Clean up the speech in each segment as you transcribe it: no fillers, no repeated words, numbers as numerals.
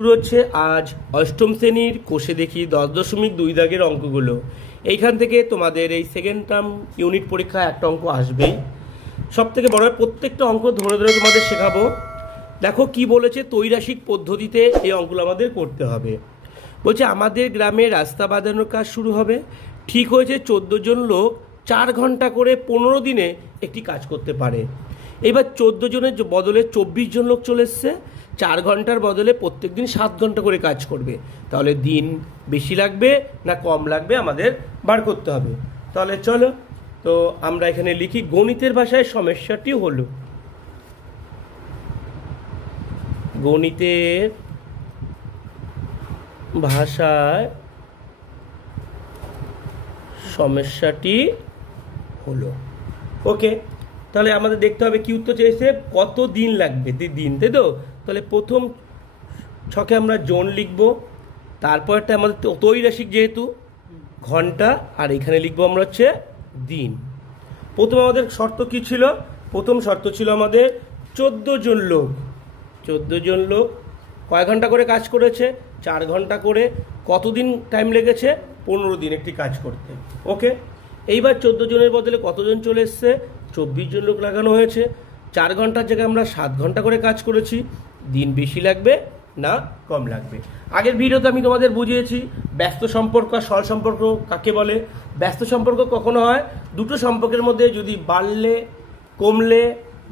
শুরু হচ্ছে আজ অষ্টম শ্রেণীর কোষে দেখি 10.2 দাগের অঙ্কগুলো। এইখান থেকে তোমাদের এই সেকেন্ড টার্ম ইউনিট পরীক্ষা একটা অঙ্ক আসবেই। সব থেকে বড় প্রত্যেকটা অঙ্ক ধরে ধরে তোমাদের শেখাবো। দেখো কি বলেছে, ত্রৈরাসিক পদ্ধতিতে এই অঙ্কগুলো আমাদের করতে হবে। বলছে আমাদের গ্রামে রাস্তা বাঁধানোর কাজ শুরু হবে। ঠিক হয়েছে 14 জন লোক 4 ঘন্টা করে 15 দিনে একটি কাজ করতে পারে। এবার 14 জনের বদলে 24 জন লোক চলে এসছে। 4 ঘন্টার বদলে প্রত্যেক দিন 7 ঘন্টা করে কাজ করবে। তাহলে দিন বেশি লাগবে না কম লাগবে আমাদের বার করতে হবে। তাহলে চলো তো আমরা এখানে লিখি, গণিতের ভাষায় সমস্যাটি হলো, গণিতের ভাষায় সমস্যাটি হলো। ওকে, তাহলে আমাদের দেখতে হবে কি উত্তর চেয়েছে, কত দিন লাগবে, দিন, তাই তো। তাহলে প্রথম ছকে আমরা জন লিখব, তারপরটা আমাদের ত্রৈরাসিক যেহেতু ঘন্টা, আর এখানে লিখবো আমরা হচ্ছে দিন। প্রথম আমাদের শর্ত কি ছিল, প্রথম শর্ত ছিল আমাদের 14 জন লোক। 14 জন লোক কয় ঘন্টা করে কাজ করেছে, 4 ঘন্টা করে। কতদিন টাইম লেগেছে, 15 দিন একটি কাজ করতে। ওকে, এইবার 14 জনের বদলে কতজন চলে এসছে, 24 জন লোক লাগানো হয়েছে। 4 ঘন্টার জায়গায় আমরা 7 ঘন্টা করে কাজ করেছি। দিন বেশি লাগবে না কম লাগবে। আগের ভিডিওতে আমি তোমাদের বুঝিয়েছি ব্যস্ত সম্পর্ক আর সরল সম্পর্ক কাকে বলে। ব্যস্ত সম্পর্ক কখনো হয় দুটো সম্পর্কের মধ্যে যদি বাড়লে কমলে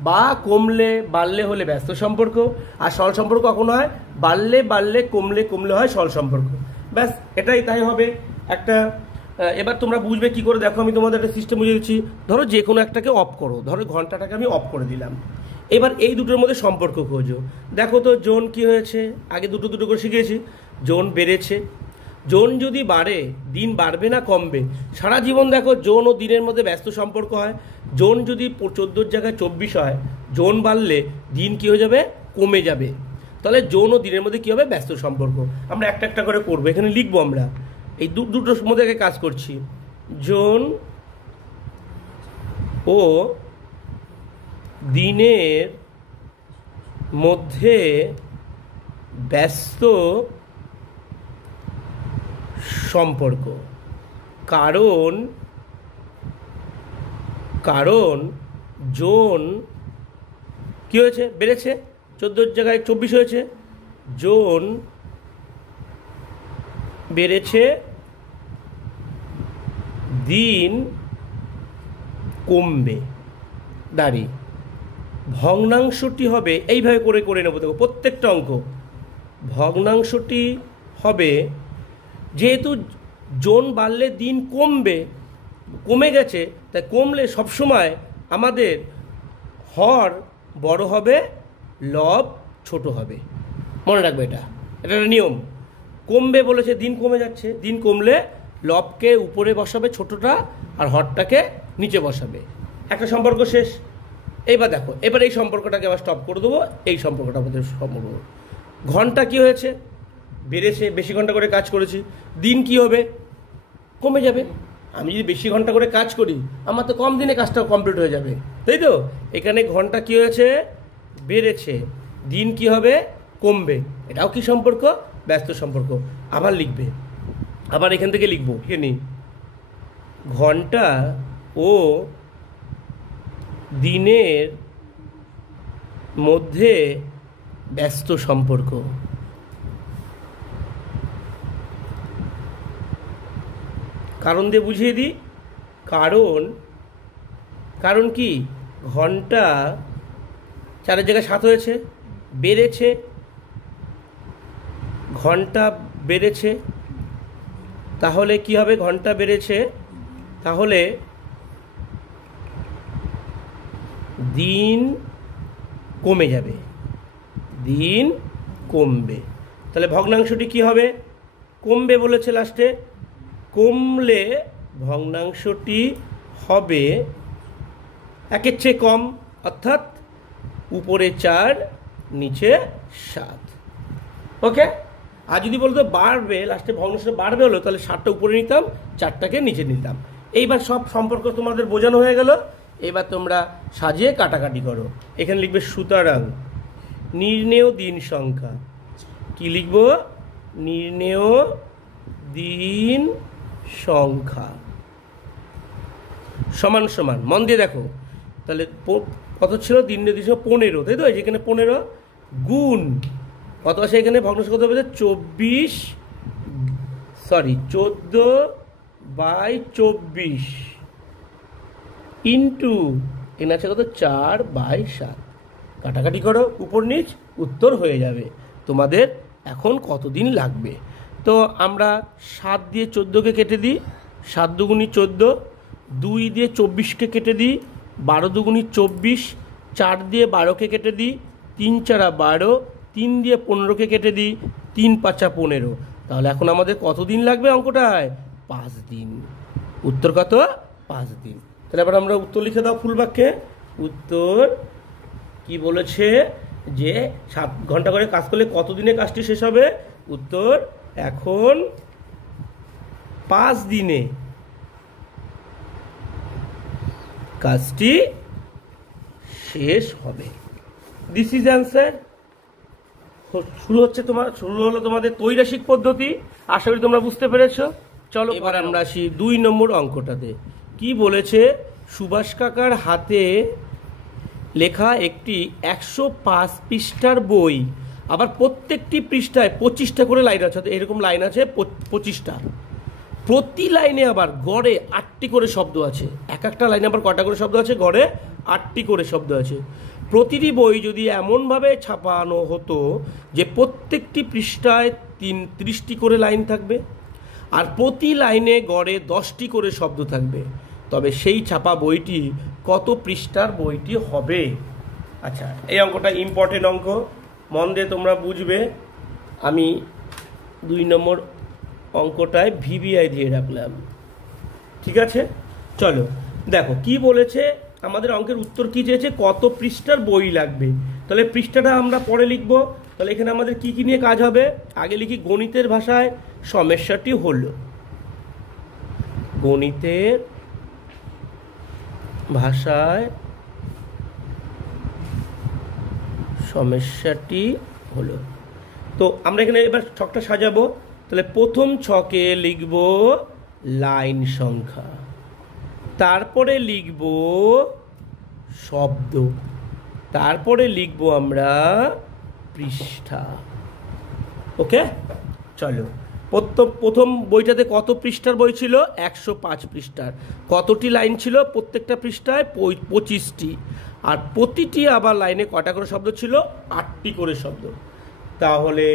বা কমলে বাড়লে হলে ব্যস্ত সম্পর্ক, আর সরল সম্পর্ক কখনো হয় বাড়লে বাড়লে কমলে কমলে হয় সরল সম্পর্ক। ব্যাস এটাই তাই হবে একটা। এবার তোমরা বুঝবে কি করে, দেখো আমি তোমাদের একটা সিস্টেম বুঝিয়ে দিচ্ছি। ধরো যে কোনো একটাকে অফ করো, ধরো ঘন্টাটাকে আমি অফ করে দিলাম। এবার এই দুটোর মধ্যে সম্পর্ক খোঁজো। দেখো তো জোন কি হয়েছে, আগে দুটো দুটো করে শিখেছি। জোন বেড়েছে, জোন যদি বাড়ে দিন বাড়বে না কমবে। সারা জীবন দেখো জোন ও দিনের মধ্যে ব্যস্ত সম্পর্ক হয়। জোন যদি 14 জায়গায় 24 হয়, জোন বাড়লে দিন কি হয়ে যাবে, কমে যাবে। তাহলে জোন ও দিনের মধ্যে কি হবে, ব্যস্ত সম্পর্ক। আমরা একটা একটা করে করবো, এখানে লিখবো আমরা এই দুটোর মধ্যে কাজ করছি। জোন ও দিনের মধ্যে ব্যস্ত সম্পর্ক। কারণ জোন কি হয়েছে, বেড়েছে, 14 জায়গায় 24 হয়েছে। জোন বেড়েছে, দিন কমবে। দাঁড়িয়ে ভগ্নাংশটি হবে এইভাবে করে করে নেবো। দেখো প্রত্যেকটা অঙ্ক ভগ্নাংশটি হবে, যেহেতু জোন বাড়লে দিন কমবে, কমে গেছে, তাই কমলে সবসময় আমাদের হর বড় হবে, লব ছোট হবে। মনে রাখবে এটা, এটা একটা নিয়ম। কমবে বলেছে, দিন কমে যাচ্ছে, দিন কমলে লবকে উপরে বসাবে ছোটটা, আর হরটাকে নিচে বসাবে। একটা সম্পর্ক শেষ। এইবার দেখো, এবার এই সম্পর্কটাকে আবার স্টপ করে দেবো। এই সম্পর্কটা আমাদের সম্পর্ক, ঘন্টা কি হয়েছে, বেড়েছে, বেশি ঘন্টা করে কাজ করেছি। দিন কি হবে, কমে যাবে। আমি যদি বেশি ঘন্টা করে কাজ করি, আমার তো কম দিনে কাজটা কমপ্লিট হয়ে যাবে, তাই তো। এখানে ঘন্টা কি হয়েছে, বেড়েছে, দিন কি হবে, কমবে। এটাও কি সম্পর্ক, ব্যস্ত সম্পর্ক। আবার লিখবে, আবার এখান থেকে লিখবো, এখানে ঘন্টা ও দিনের মধ্যে ব্যস্ত সম্পর্ক। কারণ দিয়ে বুঝিয়ে দিই, কারণ কি, ঘন্টা 4 জায়গায় 7 হয়েছে, বেড়েছে, ঘন্টা বেড়েছে। তাহলে কি হবে, ঘন্টা বেড়েছে, তাহলে দিন কমে যাবে, দিন কমবে। তাহলে ভগ্নাংশটি কি হবে, কমবে বলেছে লাস্টে, কমলে ভগ্নাংশটি হবে 1-এর চেয়ে কম, অর্থাৎ উপরে 4 নিচে 7। ওকে, আর যদি বলতো বাড়বে, লাস্টে ভগ্নাংশটা বাড়বে হলো, তাহলে 7টা উপরে নিতাম, 4টাকে নিচে নিতাম। এইবার সব সম্পর্ক তোমাদের বোঝানো হয়ে গেল। এবার তোমরা সাজিয়ে কাটাকাটি করো। এখানে লিখবে সুতরাং নির্ণেয় দিন সংখ্যা, কি লিখব? নির্ণেয় দিন সংখ্যা সমান সমান, মন দিয়ে দেখো তাহলে কত ছিল? নির্ণেয় দিন সংখ্যা 15, তাই তো? যেখানে 15 গুণ কত আছে? এখানে ভগ্নাংশ কত হবে? 14/24 ইন্টু এখানে আছে কত? 4/7। কাটাকাটি করো উপর নিচ, উত্তর হয়ে যাবে তোমাদের এখন কতদিন লাগবে। তো আমরা 7 দিয়ে 14কে কেটে দিই, 7 দুগুণি 14, 2 দিয়ে 24কে কেটে দিই, 12 দুগুণি 24, 4 দিয়ে 12কে কেটে দিই, 3 4 12, 3 দিয়ে 15কে কেটে দিই, 3 5 15। তাহলে এখন আমাদের কতদিন লাগবে অঙ্কটায়? 5 দিন। উত্তর কত? 5 দিন। তাহলে এবার আমরা উত্তর লিখে দাও ফুল বাক্যে। উত্তর কি বলেছে? যে 7 ঘন্টা করে কাজ করলে কতদিনে কাজটি শেষ হবে? উত্তর এখন 5 দিনে কাজটি শেষ হবে। This is answer. শুরু হলো তোমাদের ত্রৈরাশিক পদ্ধতি। আশা করি তোমরা বুঝতে পেরেছো। চলো এবার আমরা আসি 2 নম্বর অঙ্কটাতে। কি বলেছে? সুভাষ কাকার হাতে লেখা একটি 105 পৃষ্ঠার বই, আবার প্রত্যেকটি পৃষ্ঠায় 25টা করে লাইন আছে, এরকম লাইন আছে 25টা। প্রতি লাইনে আবার গড়ে 8টি করে শব্দ আছে। এক একটা লাইনে আবার কটা করে শব্দ আছে? গড়ে 8টি করে শব্দ আছে। প্রতিটি বই যদি এমনভাবে ছাপানো হতো যে প্রত্যেকটি পৃষ্ঠায় 30টি করে লাইন থাকবে আর প্রতি লাইনে গড়ে 10টি করে শব্দ থাকবে, তবে সেই ছাপা বইটি কত পৃষ্ঠার বইটি হবে? আচ্ছা, এই অঙ্কটা ইম্পর্টেন্ট অঙ্ক, মন দিয়ে তোমরা বুঝবে। আমি 2 নম্বর অঙ্কটায় ভিভিআই দিয়ে রাখলাম, ঠিক আছে? চলো দেখো কি বলেছে। আমাদের অঙ্কের উত্তর কি চেয়েছে? কত পৃষ্ঠার বই লাগবে। তাহলে পৃষ্ঠাটা আমরা পরে লিখব। তাহলে এখানে আমাদের কি কি নিয়ে কাজ হবে? আগে লিখি গণিতের ভাষায় সমস্যাটি হলো। গণিতের ভাষায় সমস্যাটি হলো। তো আমরা এখানে এবার ছকটা সাজাবো। তাহলে প্রথম ছকে লিখব লাইন সংখ্যা, তারপরে লিখব শব্দ, তারপরে লিখব আমরা পৃষ্ঠা। ওকে, চলো। প্রথম বইটাতে কত পৃষ্ঠার বই ছিল? 105 পৃষ্ঠার। কতটি লাইন ছিল প্রত্যেকটা পৃষ্ঠায়? 25টি। আর প্রতিটি আবার লাইনে কটা করে শব্দ ছিল? 8টি করে শব্দ। তাহলে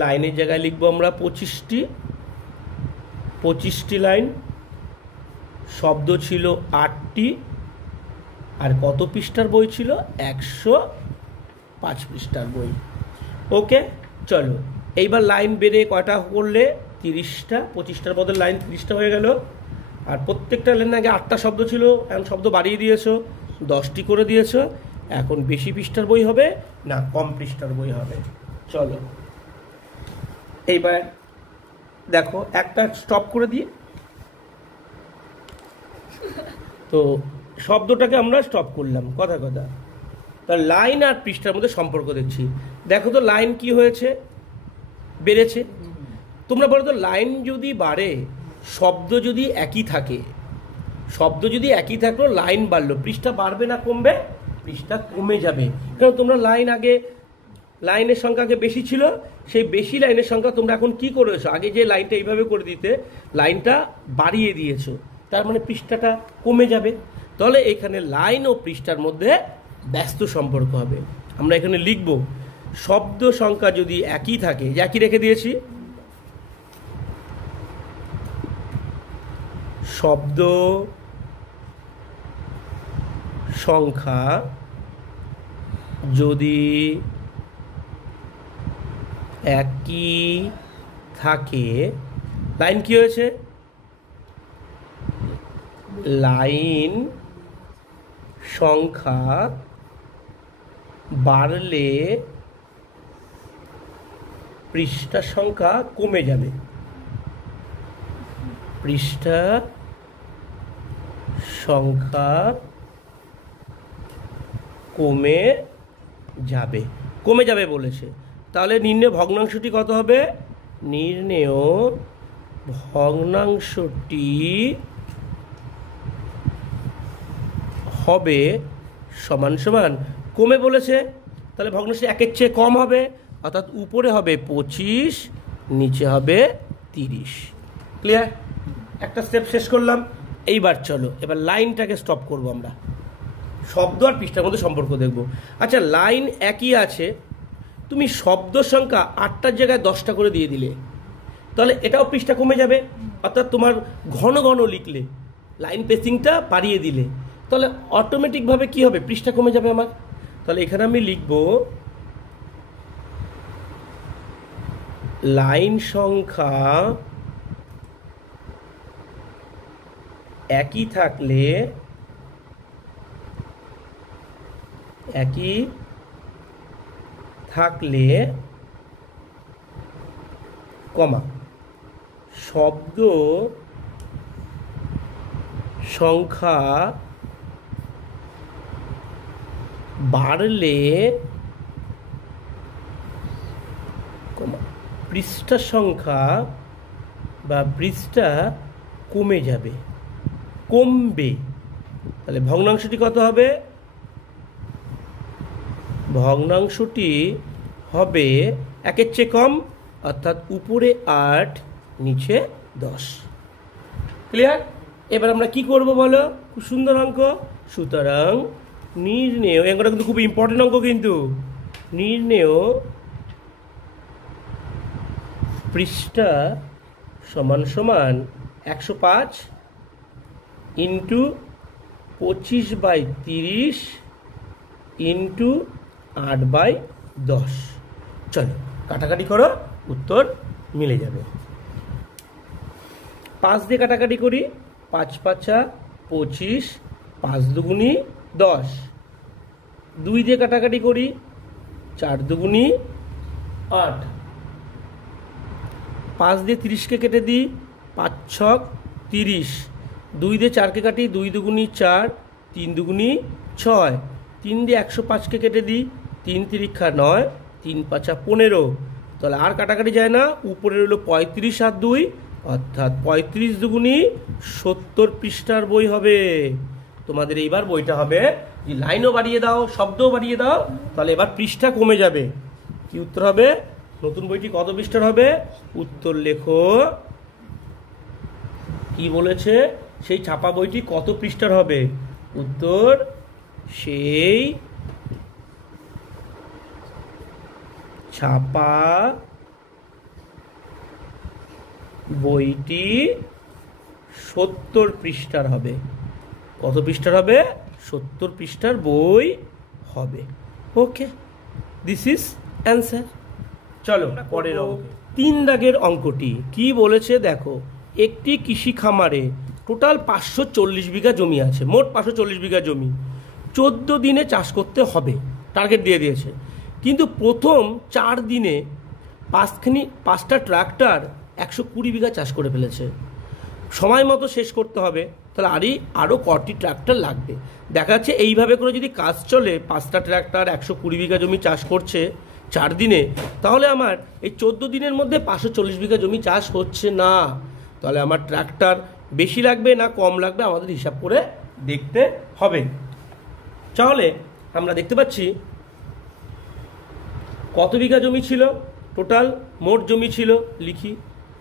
লাইনের জায়গায় লিখবো আমরা 25টি লাইন, শব্দ ছিল 8টি, আর কত পৃষ্ঠার বই ছিল? 105 পৃষ্ঠার বই। ওকে, চলো এইবার লাইন বেড়ে কয়টা করলে? 30টা। 25টার বদলে লাইন 30টা হয়ে গেল। আর প্রত্যেকটা লাইনে আগে 8টা শব্দ ছিল, এখন শব্দ বাড়িয়ে দিয়েছো, 10টি করে দিয়েছো। এখন বেশি পৃষ্ঠার বই হবে না কম পৃষ্ঠার বই হবে? চলো এইবার দেখো একটা স্টপ করে দিয়ে, তো শব্দটাকে আমরা স্টপ করলাম, কথা। তার লাইন আর পৃষ্ঠার মধ্যে সম্পর্ক দেখছি। দেখো তো লাইন কি হয়েছে? বেড়েছে। তোমরা বলো তো, লাইন যদি বাড়ে, শব্দ যদি একই থাকে, শব্দ যদি একই থাকলো, লাইন বাড়লো, পৃষ্ঠা বাড়বে না কমবে? পৃষ্ঠা কমে যাবে। কারণ তোমরা লাইনের সংখ্যা আগে বেশি ছিল, সেই বেশি লাইনের সংখ্যা তোমরা এখন কি করেছো? আগে যে লাইনটা এইভাবে করে দিতে, লাইনটা বাড়িয়ে দিয়েছো, তার মানে পৃষ্ঠাটা কমে যাবে। তাহলে এখানে লাইন ও পৃষ্ঠার মধ্যে ব্যস্ত সম্পর্ক হবে। আমরা এখানে লিখব শব্দ সংখ্যা যদি একই থাকে, যে একই রেখে দিয়েছি, শব্দ সংখ্যা যদি একই থাকে, লাইন কি হয়েছে? লাইন সংখ্যা বাড়লে পৃষ্ঠা সংখ্যা কমে যাবে। পৃষ্ঠা সংখ্যা কমে যাবে বলেছে। তাহলে নির্ণেয় ভগ্নাংশটি কত হবে? নির্ণেয় ভগ্নাংশটি হবে সমান সমান কমে বলেছে, তাহলে ভগ্নাংশ 1-এর চেয়ে কম হবে, অর্থাৎ উপরে হবে 25, নিচে হবে 30। ক্লিয়ার? একটা স্টেপ শেষ করলাম। এইবার চলো এবার লাইনটাকে স্টপ করব আমরা, শব্দ আর পৃষ্ঠার মধ্যে সম্পর্ক দেখব। আচ্ছা, লাইন একই আছে, তুমি শব্দ সংখ্যা 8টার জায়গায় 10টা করে দিয়ে দিলে, তাহলে এটাও পৃষ্ঠা কমে যাবে। অর্থাৎ তোমার ঘন ঘন লিখলে, লাইন পেসিংটা বাড়িয়ে দিলে, তাহলে অটোমেটিকভাবে কি হবে? পৃষ্ঠা কমে যাবে আমার। তাহলে এখানে আমি লিখব লাইন সংখ্যা একই থাকলে কমা শব্দ সংখ্যা বাড়লে পৃষ্ঠা সংখ্যা বা পৃষ্ঠা কমবে। তাহলে ভগ্নাংশটি কত হবে? ভগ্নাংশটি হবে 1-এর চেয়ে কম, অর্থাৎ উপরে 8, নিচে 10। ক্লিয়ার? এবার আমরা কি করব বলো? খুব সুন্দর অঙ্ক। সুতরাং নির্ণেয়, অঙ্কটা কিন্তু খুব ইম্পর্টেন্ট অঙ্ক, কিন্তু নির্ণেয় পৃষ্ঠা সমান সমান 105 ইন্টু 25/30 ইন্টু 8/10। চলো কাটাকাটি করো, উত্তর মিলে যাবে। 5 দিয়ে কাটাকাটি করি, 5×5 = 25, 5 দুগুণি 10। 2 দিয়ে কাটাকাটি করি, 4 দুগুণি 8। 5 দিয়ে 30কে কেটে দিই, 5×6 = 30। 2 দিয়ে 4কে কাটি, 2 দুগুণি 4, 3 দুগুণি 6। 3 দিয়ে 105কে কেটে দিই, 3 3 9, 3×5 = 15। তাহলে আর কাটাকাটি যায় না, উপরে হলো 35 আর 2, অর্থাৎ 35 দুগুণি 70 পৃষ্ঠার বই হবে তোমাদের। এইবার বইটা হবে, যে লাইনও বাড়িয়ে দাও, শব্দও বাড়িয়ে দাও, তাহলে এবার পৃষ্ঠা কমে যাবে। কি উত্তর হবে? নতুন বইটি কত পৃষ্ঠার হবে? উত্তর লেখো। কি বলেছে? সেই ছাপা বইটি কত পৃষ্ঠার হবে? উত্তর সেই ছাপা বইটি 70 পৃষ্ঠার হবে। কত পৃষ্ঠার হবে? 70 পৃষ্ঠার বই হবে। ওকে, দিস ইজ অ্যান্সার। চলো পরের অঙ্ক। 3 দাগের অঙ্কটি কি বলেছে দেখো। একটি কৃষি খামারে টোটাল 540 বিঘা জমি আছে, মোট 540 বিঘা জমি 14 দিনে চাষ করতে হবে, টার্গেট দিয়ে দিয়েছে। কিন্তু প্রথম 4 দিনে 5টা ট্রাক্টর 120 বিঘা চাষ করে ফেলেছে। সময় মতো শেষ করতে হবে, তাহলে আরও কটি ট্রাক্টর লাগবে। দেখা যাচ্ছে এইভাবে করে যদি কাজ চলে, 5টা ট্রাক্টর 120 বিঘা জমি চাষ করছে 4 দিনে, তাহলে আমার এই 14 দিনের মধ্যে 540 বিঘা জমি চাষ হচ্ছে না। তাহলে আমার ট্রাক্টর বেশি লাগবে না কম লাগবে আমাদের হিসাব করে দেখতে হবে। তাহলে আমরা দেখতে পাচ্ছি কত বিঘা জমি ছিল, টোটাল মোট জমি ছিল, লিখি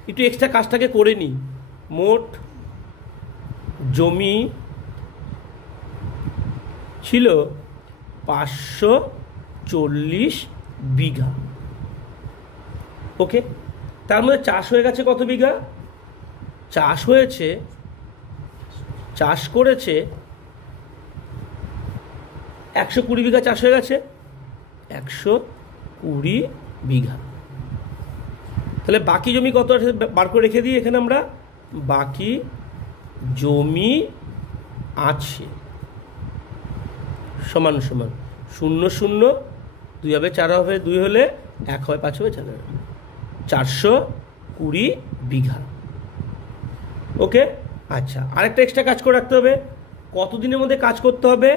একটু এক্সট্রা কাজটাকে করে নিই। মোট জমি ছিল 540 বিঘা। ওকে, তার মধ্যে চাষ হয়ে গেছে কত বিঘা? চাষ করেছে 120 বিঘা চাষ হয়ে গেছে, 120 বিঘা। তাহলে বাকি জমি কত আছে বার করে রেখে দিই এখানে আমরা। বাকি জমি আছে সমান সমান 0 0, 2 হবে 4 হবে 2 হলে 1 হবে 5 হবে 4 হবে 420 বিঘা। ওকে, আচ্ছা আরেকটা এক্সট্রা কাজ করে রাখতে হবে। কত দিনের মধ্যে কাজ করতে হবে?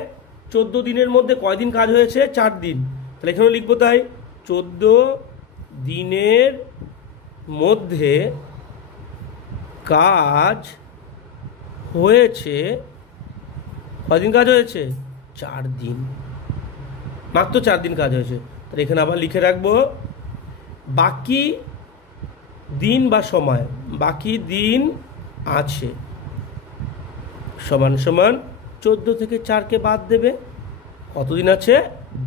14 দিনের মধ্যে কয়দিন কাজ হয়েছে? 4 দিন। তাহলে এখানে লিখবো তাই 14 দিনের মধ্যে কাজ হয়েছে, কদিন কাজ হয়েছে? 4 দিন, মাত্র 4 দিন কাজ হয়েছে। তাহলে এখানে আবার লিখে রাখবো বাকি দিন বা সময়, বাকি দিন আছে সমান সমান 14 থেকে 4কে বাদ দেবে, কতদিন আছে?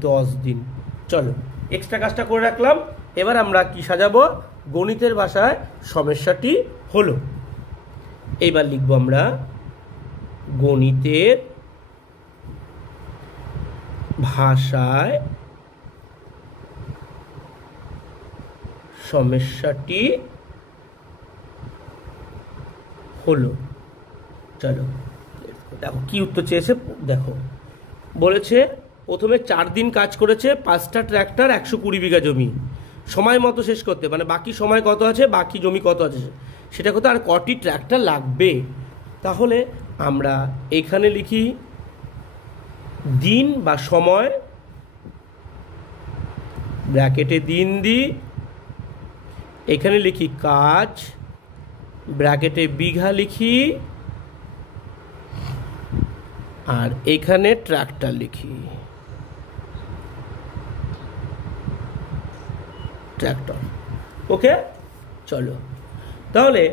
10 দিন। চলো এক্সট্রা কাজটা করে রাখলাম। এবার আমরা কি সাজাবো? গণিতের ভাষায় সমস্যাটি হলো। এইবার লিখবো আমরা গণিতের ভাষায় সমস্যাটি হলো। চলো দেখো কি উত্তর চেয়েছে। দেখো বলেছে প্রথমে 4 দিন কাজ করেছে, 5টা ট্র্যাক্টর, 120 বিঘা জমি, সময় মতো শেষ করতে, মানে বাকি সময় কত আছে, বাকি জমি কত আছে সেটা কত, আর কটি ট্র্যাক্টর লাগবে। তাহলে আমরা এখানে লিখি দিন বা সময়, ব্র্যাকেটে দিন দিই, এখানে লিখি কাজ, ব্র্যাকেটে বিঘা লিখি, আর এখানে ট্র্যাক্টর লিখি, ট্র্যাক্টর। ওকে, চলো তাহলে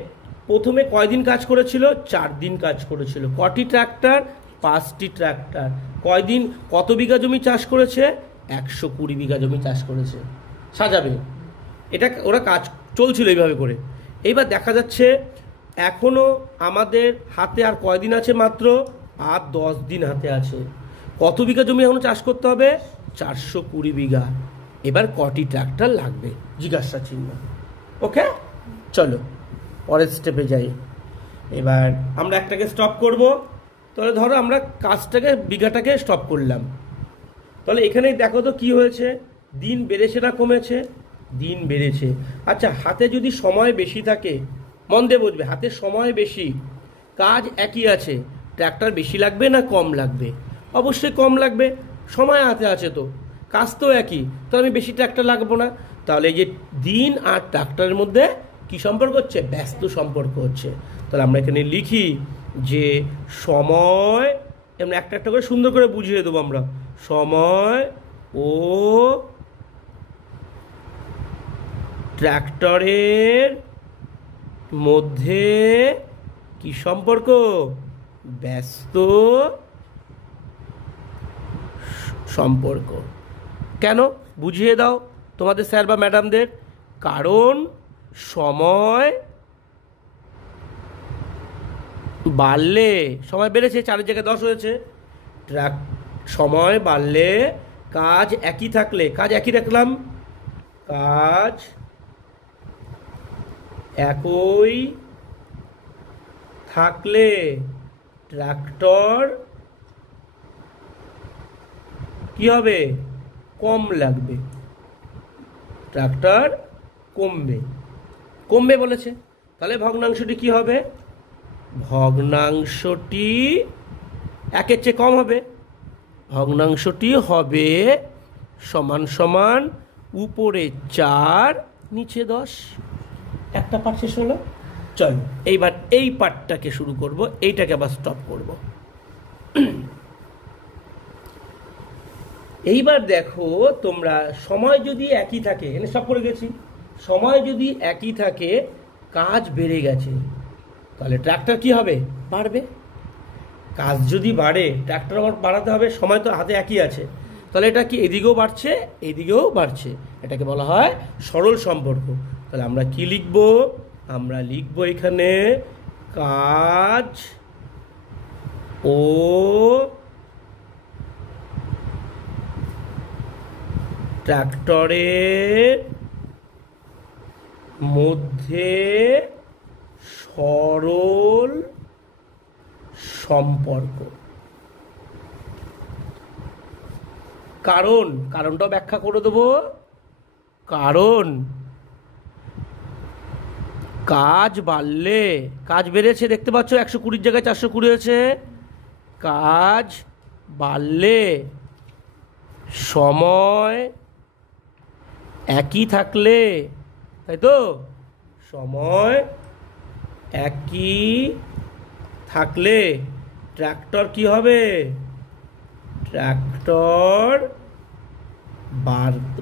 প্রথমে কয়দিন কাজ করেছিল? 4 দিন কাজ করেছিল। কটি ট্র্যাক্টর? 5টি ট্র্যাক্টর। কয়দিন, কত বিঘা জমি চাষ করেছে? 120 বিঘা জমি চাষ করেছে। সাজাবে, এটা ওরা কাজ চলছিল এইভাবে করে। এইবার দেখা যাচ্ছে এখনো আমাদের হাতে আর কয়দিন আছে? মাত্র আর 10 দিন হাতে আছে। কত বিঘা জমি এখনো চাষ করতে হবে? 420 বিঘা। এবার কটি ট্র্যাক্টর লাগবে? জিজ্ঞাসা চিহ্ন। ওকে, চলো পরের স্টেপে যাই। এবার আমরা একটাকে স্টপ করব। তাহলে ধরো আমরা কাজটাকে, বিঘাটাকে স্টপ করলাম। তাহলে এখানেই দেখো তো কি হয়েছে, দিন বেড়েছে না কমেছে? দিন বেড়েছে। আচ্ছা, হাতে যদি সময় বেশি থাকে, মন দিয়ে বুঝবে, হাতে সময় বেশি, কাজ একই আছে, ট্র্যাক্টর বেশি লাগবে না কম লাগবে? অবশ্যই কম লাগবে, সময় হাতে আছে তো, কাজ তো একই, তো আমি বেশি ট্র্যাক্টর লাগবো না। তাহলে এই যে দিন আর ট্র্যাক্টরের মধ্যে কি সম্পর্ক হচ্ছে? ব্যস্ত সম্পর্ক হচ্ছে। তাহলে আমরা এখানে লিখি যে সময়, আমরা একটা একটা করে সুন্দর করে বুঝিয়ে দেবো আমরা, সময় ও ট্র্যাক্টরের মধ্যে কি সম্পর্ক? ব্যস্ত সম্পর্ক। কেন? বুঝিয়ে দাও তোমাদের স্যার বা ম্যাডামদের। কারণ সময় বাড়লে, সময় বেড়েছে, 4-এর জায়গায় 10 হয়েছে, সময় বাড়লে কাজ একই থাকলে, কাজ একই রাখলাম, কাজ একই থাকলে ট্রাক্টর কি হবে? কম লাগবে, ট্রাক্টর কমবে। কমবে বলেছে, তাহলে ভগ্নাংশটি কি হবে? ভগ্নাংশটি 1-এর চেয়ে কম হবে। ভগ্নাংশটি হবে সমান সমান উপরে 4 নিচে 10। একটা পার্ট শেষ হলো। চল এইবার এই পার্টটাকে শুরু করব, এইটাকে আবার স্টপ করব। এইবার দেখো তোমরা, সময় যদি একই থাকে, এখানে সব করে গেছি, সময় যদি একই থাকে, কাজ বেড়ে গেছে, তাহলে ট্র্যাক্টর কি হবে? বাড়বে। কাজ যদি বাড়ে, ট্র্যাক্টর আবার বাড়াতে হবে, সময় তো হাতে একই আছে, তাহলে এটা কি এদিকেও বাড়ছে এদিকেও বাড়ছে, এটাকে বলা হয় সরল সম্পর্ক। তাহলে আমরা কি লিখব? আমরা লিখব এখানে কাজ ও ট্র্যাক্টরের মধ্যে সরল সম্পর্ক। কারণটা ব্যাখ্যা করে দেবো। কারণ কাজ বাড়লে, কাজ বেড়েছে, দেখতে পাচ্ছ 120-র জায়গায় 420 হয়েছে, কাজ বাড়লে সময় একই থাকলে, তাই তো, সময় একই থাকলে ট্র্যাক্টর কি হবে? ট্র্যাক্টর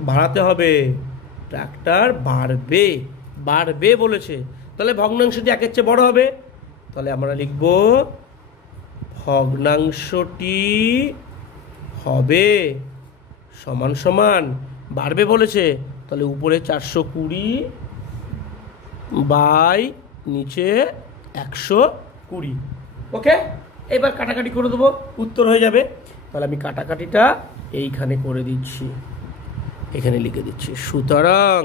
বাড়াতে হবে, ট্র্যাক্টর বাড়বে, বাড়বে বলেছে। তাহলে ভগ্নাংশটি একের চেয়ে বড় হবে, তাহলে আমরা লিখব ভগ্নাংশটি হবে সমান সমান, বাড়বে বলেছে, তাহলে উপরে 420 বাই নিচে 120। ওকে, এবার কাটাকাটি করে দেবো, উত্তর হয়ে যাবে। তাহলে আমি কাটাকাটিটা এইখানে করে দিচ্ছি, এখানে লিখে দিচ্ছি। সুতরাং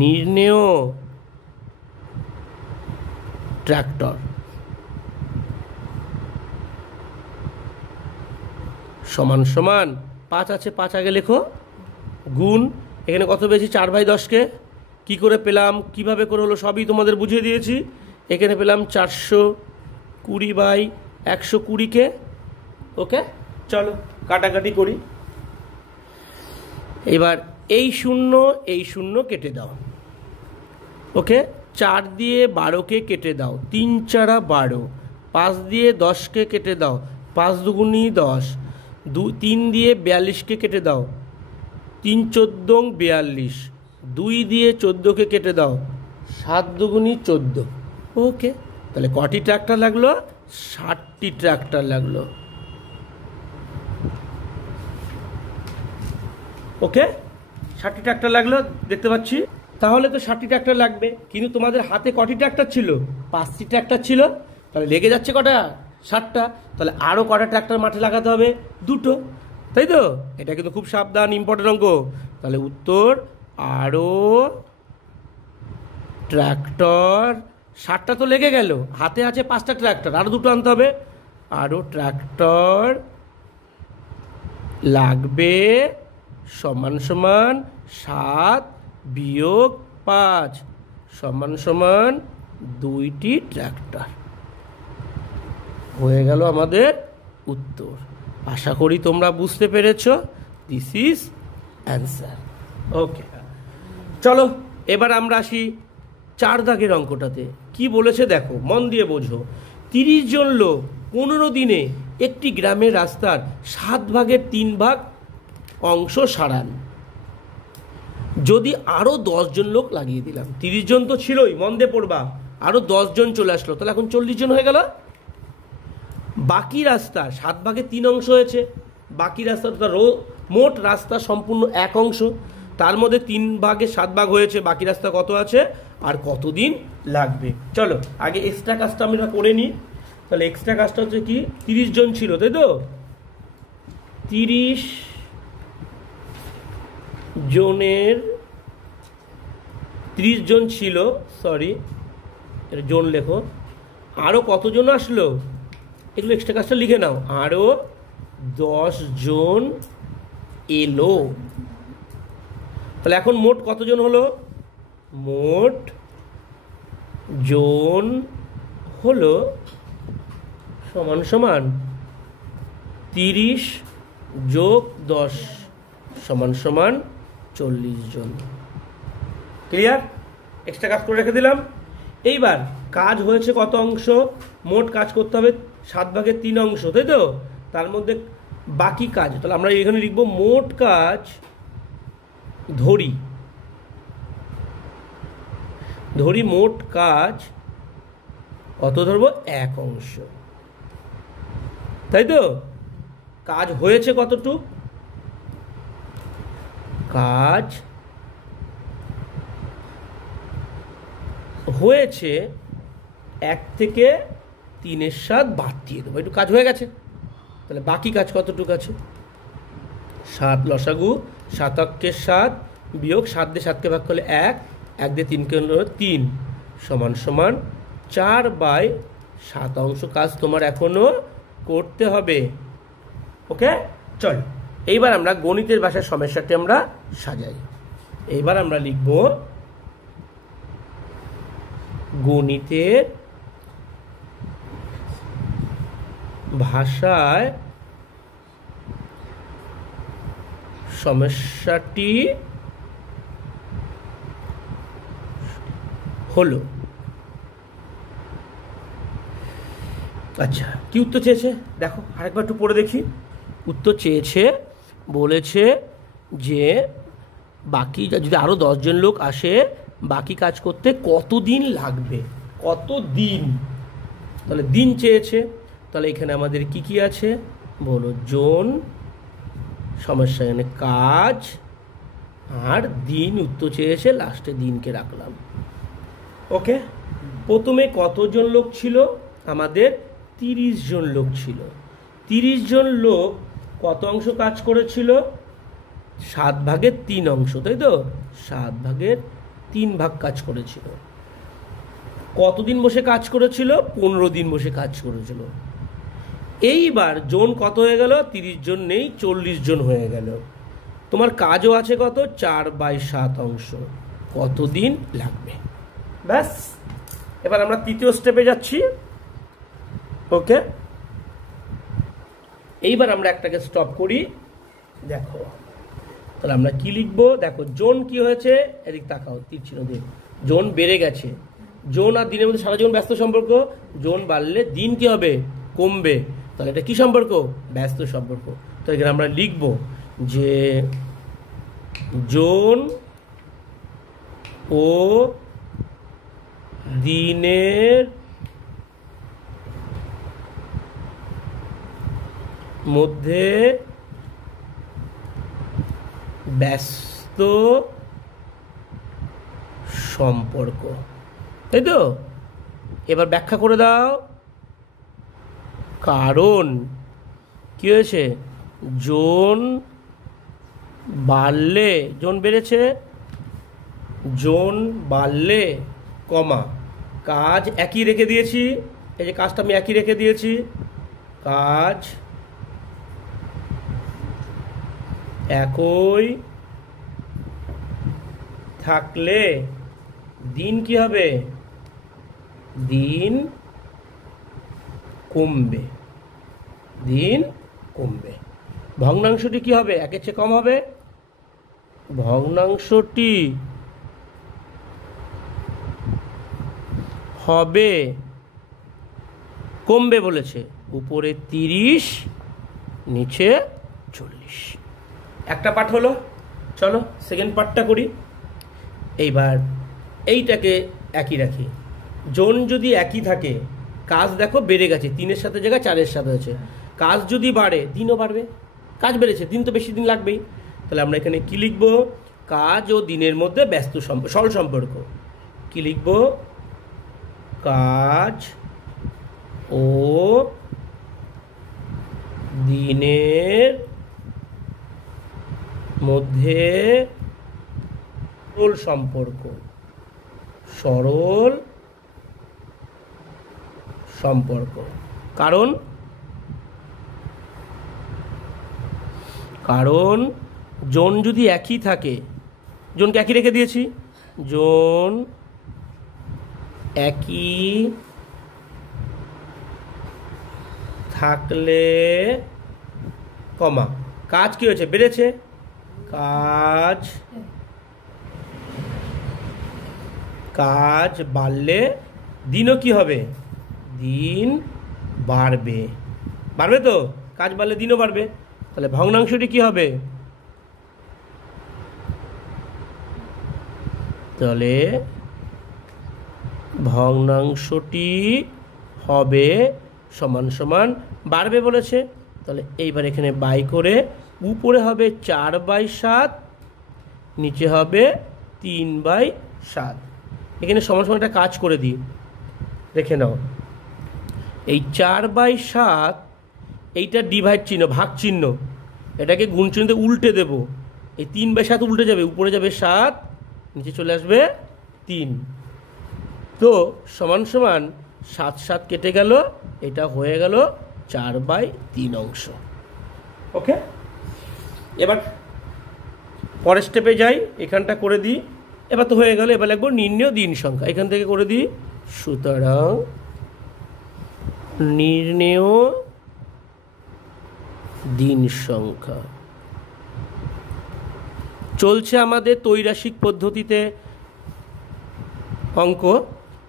নির্ণেয় ট্র্যাক্টর সমান সমান 5 আছে, 5 আগে লেখো, গুণ এখানে কত পেয়েছি 4/10কে কি করে পেলাম, কিভাবে করে হলো সবই তোমাদের বুঝিয়ে দিয়েছি। এখানে পেলাম 420/120কে। ওকে, চলো কাটাকাটি করি। এবার এই শূন্য কেটে দাও। ওকে, 4 দিয়ে 12কে কেটে দাও, 3 4 12, 5 দিয়ে 10কে কেটে দাও, 5 দুগুণী 10, 3 দিয়ে 42কে কেটে দাও, 3 14 42, 2 দিয়ে 14কে কেটে দাও, 7 দুগুণী 14। ওকে, তাহলে কটি ট্র্যাক্টর লাগলো? 60টি ট্র্যাক্টর লাগলো। ওকে, 60টি ট্র্যাক্টর লাগলো, দেখতে পাচ্ছি। তাহলে তো 60টি ট্র্যাক্টর লাগবে, কিন্তু তোমাদের হাতে কটি ট্র্যাক্টর ছিল? 5টি ট্র্যাক্টর ছিল, তাহলে লেগে যাচ্ছে কটা? 60টা। তাহলে আরও কটা ট্র্যাক্টর মাঠে লাগাতে হবে? 2টো, তাই তো? এটা কিন্তু খুব সাবধান, ইম্পর্টেন্ট অঙ্ক। তাহলে উত্তর আরও ট্র্যাক্টর, 60টা তো লেগে গেল, হাতে আছে 5টা ট্র্যাক্টর, আরও 2টো আনতে হবে। আরও ট্র্যাক্টর লাগবে সমান সমান 7 বিয়োগ 5 সমান সমান 2টি ট্র্যাক্টর। হয়ে গেল আমাদের উত্তর। আশা করি তোমরা বুঝতে পেরেছ। This is answer. ওকে, চলো এবার আমরা আসি 4 দাগের অঙ্কটাতে। কি বলেছে দেখো, মন দিয়ে বোঝো। 30 জন লোক 15 দিনে একটি গ্রামের রাস্তার 7 ভাগের 3 ভাগ অংশ সারান। যদি আরও 10 জন লোক লাগিয়ে দিলাম, 30 জন তো ছিলই, মন দিয়ে পড়বা, আরও 10 জন চলে আসলো, তাহলে এখন 40 জন হয়ে গেল। বাকি রাস্তা 7 ভাগের 3 অংশ হয়েছে, বাকি রাস্তাটা মোট রাস্তা সম্পূর্ণ 1 অংশ, তার মধ্যে 3 ভাগে 7 ভাগ হয়েছে, বাকি রাস্তা কত আছে আর কতদিন লাগবে। চলো আগে এক্সট্রা কাজটা আমরা করে নিই। তাহলে এক্সট্রা কাজটা হচ্ছে কি, 30 জন ছিল, তাই তো? 30 জন ছিল, সরি জন লেখো। আরও কতজন আসলো এগুলো এক্সট্রা কাজটা লিখে নাও। আরও 10 জন এলো। তাহলে এখন মোট কতজন হলো? মোট জন হলো সমান সমান 30 যোগ 10 সমান সমান 40 জন। ক্লিয়ার? এক্সট্রা কাজ করে রেখে দিলাম। এইবার কাজ হয়েছে কত অংশ? মোট কাজ করতে হবে 7 ভাগের 3 অংশ, তাই তো? তার মধ্যে বাকি কাজ, তাহলে আমরা এখানে লিখব মোট কাজ ধরি মোট কাজ কত ধরবো? 1 অংশ, তাই তো? কাজ হয়েছে কতটুক? কাজ হয়েছে 1 থেকে 3-এর 7 বাদ দিয়ে দেবো, একটু কাজ হয়ে গেছে। তাহলে বাকি কাজ কতটুকু আছে? 7 লসাগু, 7 অক্ষে 7 বিয়োগ 7 দিয়ে 7কে ভাগ করলে 1, 1 দিয়ে 3কে হলো 3 সমান সমান 4/7 অংশ কাজ তোমার এখনো করতে হবে। ওকে, চল এইবার আমরা গণিতের ভাষায় সমস্যাটি আমরা সাজাই। এইবার আমরা লিখব গণিতের ভাষায় সমস্যাটি হলো। আচ্ছা, কি উত্তর চেয়েছে দেখো, আরেকবার একটু পড়ে দেখি। উত্তর চেয়েছে, বলেছে যে বাকি যদি আরও 10 জন লোক আসে বাকি কাজ করতে কতদিন লাগবে, কতদিন, তাহলে দিন চেয়েছে। তাহলে এখানে আমাদের কি কি আছে বলো, জন, সমস্যা এখানে কাজ আর দিন উত্তর চেয়েছে, লাস্টে দিনকে রাখলাম। ওকে, প্রথমে কতজন লোক ছিল আমাদের? 30 জন লোক ছিল। 30 জন লোক কত অংশ কাজ করেছিল? 7 ভাগের 3 অংশ, তাই তো? 7 ভাগের 3 ভাগ কাজ করেছিল। কতদিন বসে কাজ করেছিল? 15 দিন বসে কাজ করেছিল। এইবার জন কত হয়ে গেল? 30 জন নেই, 40 জন হয়ে গেল। তোমার কাজও আছে কত? 4/7 অংশ। কতদিন লাগবে? ব্যাস, এবার আমরা তৃতীয় স্টেপে যাচ্ছি। ওকে, এইবার আমরা একটাকে স্টপ করি। দেখো, তাহলে আমরা কি লিখবো? দেখো, জন কি হয়েছে, এদিক তাকাও, তীর চিহ্ন দিয়ে। জন বেড়ে গেছে। জন আর দিনের মধ্যে সারা জীবন ব্যস্ত সম্পর্ক। জন বাড়লে দিন কি হবে? কমবে। তাহলে এটা কি সম্পর্ক? ব্যস্ত সম্পর্ক। তো এখানে আমরা লিখব যে জন ও দিনের মধ্যে ব্যস্ত সম্পর্ক, তাই তো? এবার ব্যাখ্যা করে দাও। কারণ কি হয়েছে? জন বাড়লে, জন বেড়েছে, জন বাড়লে কমা কাজ একই রেখে দিয়েছি। এই যে কাজটা আমি একই রেখে দিয়েছি, কাজ একই থাকলে দিন কি হবে? দিন কমবে। দিন কমবে। ভগ্নাংশটি কি হবে? একের চেয়ে কম হবে। ভগ্নাংশটি হবে, কমবে বলেছে, উপরে 30 নিচে 40। একটা পার্ট হলো। চলো সেকেন্ড পার্টটা করি। এইবার এইটাকে একই রাখি। জন যদি একই থাকে, কাজ দেখো বেড়ে গেছে, 3-এর সাথে জায়গায় 4-এর সাথে আছে। কাজ যদি বাড়ে, দিনও বাড়বে। কাজ বেড়েছে, দিন তো বেশি দিন লাগবেই। তাহলে আমরা এখানে কি লিখব? কাজ ও দিনের মধ্যে ব্যস্ত সরল সম্পর্ক। কি লিখব? কাজ ও দিনের মধ্যে সরল সম্পর্ক। সরল সম্পর্ক। কারণ জন যদি একই থাকে, জনকে একই রেখে দিয়েছি, জন একই থাকলে কমা কাজ কি হয়েছে? বেড়েছে। কাজ বাড়লে দিনও কি হবে? দিন বাড়বে। বাড়বে তো? কাজ বাড়লে দিনও বাড়বে। তাহলে ভগ্নাংশটি কি হবে? তাহলে ভগ্নাংশটি হবে সমান সমান বাড়বে বলেছে। তাহলে এইবার এখানে বাই করে উপরে হবে 4/7, নিচে হবে 3/7। এখানে সমান সমান একটা কাজ করে দিই, দেখে নাও। এই 4/7 এইটা ডিভাইড চিহ্ন, ভাগ চিহ্ন, এটাকে গুণ চিহ্নতে উল্টে দেব। এই 3/7 উল্টে যাবে, উপরে যাবে 7, নিচে চলে আসবে 3। তো সমান সমান 7 কেটে গেল, এটা হয়ে গেল 4/3 অংশ। ওকে, এবার পরের স্টেপে যাই, এখানটা করে দিই। এবার তো হয়ে গেল। এবার লিখব নির্ণেয় দিন সংখ্যা। এখান থেকে করে দিই। সুতরাং নির্ণেয় দিন সংখ্যা চলছে আমাদের ত্রৈরাশিক পদ্ধতিতে অঙ্ক।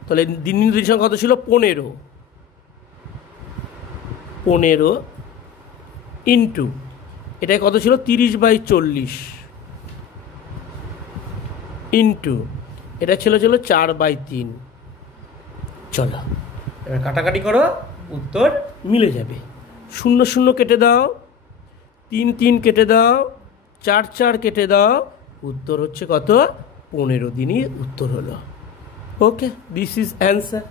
তাহলে দিন সংখ্যা কত ছিল? 15। 15 ইন্টু এটা কত ছিল? 30/40 ইন্টু এটা ছিল 4/3। চলো এবার কাটাকাটি করো, উত্তর মিলে যাবে। 0 0 কেটে দাও, 3 3 কেটে দাও, 4 4 কেটে দাও, উত্তর হচ্ছে কত? 15 দিনই উত্তর হলো। ওকে, দিস ইজ অ্যান্সার।